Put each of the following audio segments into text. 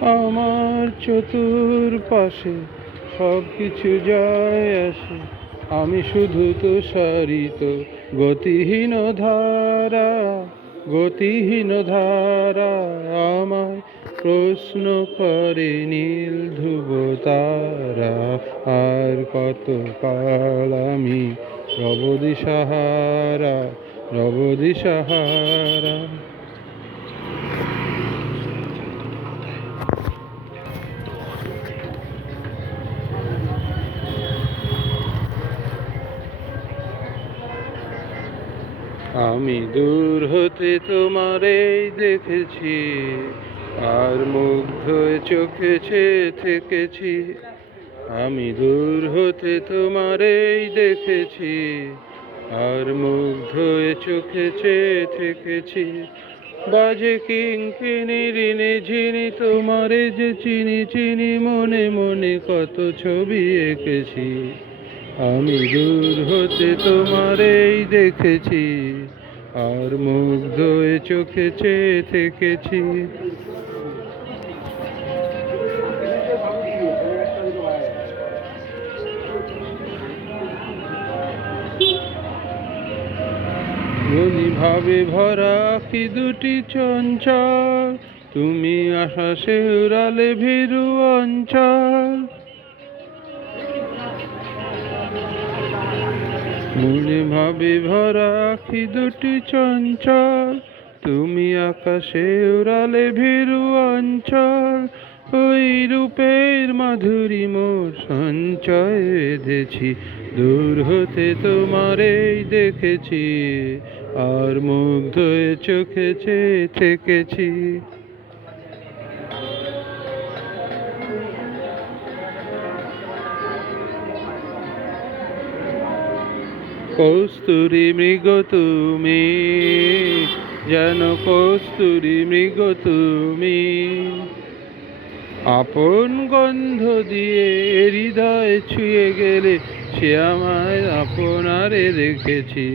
আমার চতুর পাশে সব কিছু যায় আসে। আমি শুধু তো সারিত গতিহীন ধারা গতিহীন ধারা আমায় প্রশ্ন করে নীল ধ্রুব তারা, আর কত কাল আমি রবদি সাহারা রবদি সাহারা। আমি দূর হতে তোমারেই দেখেছি, আর মুগ্ধ চোখে থেকেছি। আমি দূর হতে তোমারেই দেখেছি, আর মুগ্ধ চোখে থেকেছি। বাজে কিঙ্কিনি ঋণে ঝিনি তোমারে যে চিনি চিনি, মনে মনে কত ছবি এঁকেছি। আমি দূর হতে তোমারেই দেখেছি। আর মুগ্ধ চোখে চেয়ে থেকেছি। ভাবে ভরা কি দুটি চঞ্চল, তুমি আশাসে উড়ালে ভীরু অঞ্চল। মনে ভাবে ভরা আখি দুটি চঞ্চল, তুমি আকাশে উড়ালে ভীরু অঞ্চল। ওই রূপের মাধুরী মোর সঞ্চয় বেঁধেছি, দূর হতে তোমারেই দেখেছি, আর মুগ্ধ চোখে চেয়ে থেকেছি। কস্তুরি মৃগ তুমি, যেন কস্তুরি মৃগ তুমি। আপন গন্ধ দিয়ে হৃদয় ছুঁয়ে গেলে সে আমায় আপনারে রেখেছি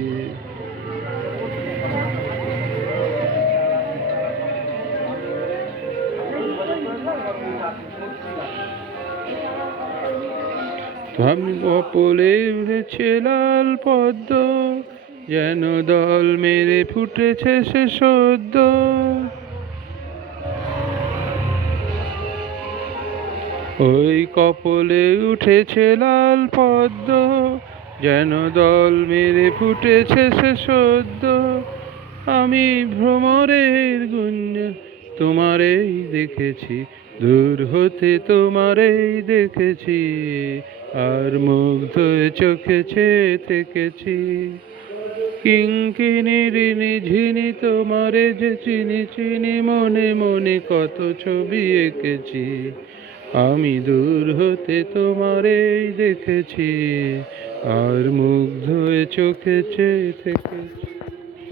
আমি বপলে উড়েছে লাল পদ্ম, যেন দল মেরে ফুটেছে সে সদ্য। ওই কপলে উঠেছে লাল পদ্ম, যেন দল মেরে ফুটেছে সে সদ্য। আমি ভ্রমরের গুঞ্জ তোমারেই দেখেছি, দূর হতে তোমারেই দেখেছি। আর মুগ্ধ চোখে থেকেছি। কিঙ্কিনি ঋণি ঝিনি তোমারে যে চিনি চিনি মনে মনে কত ছবি এঁকেছি। আমি দূর হতে তোমারেই দেখেছি। আর মুগ্ধ চোখে চেয়ে থেকেছি।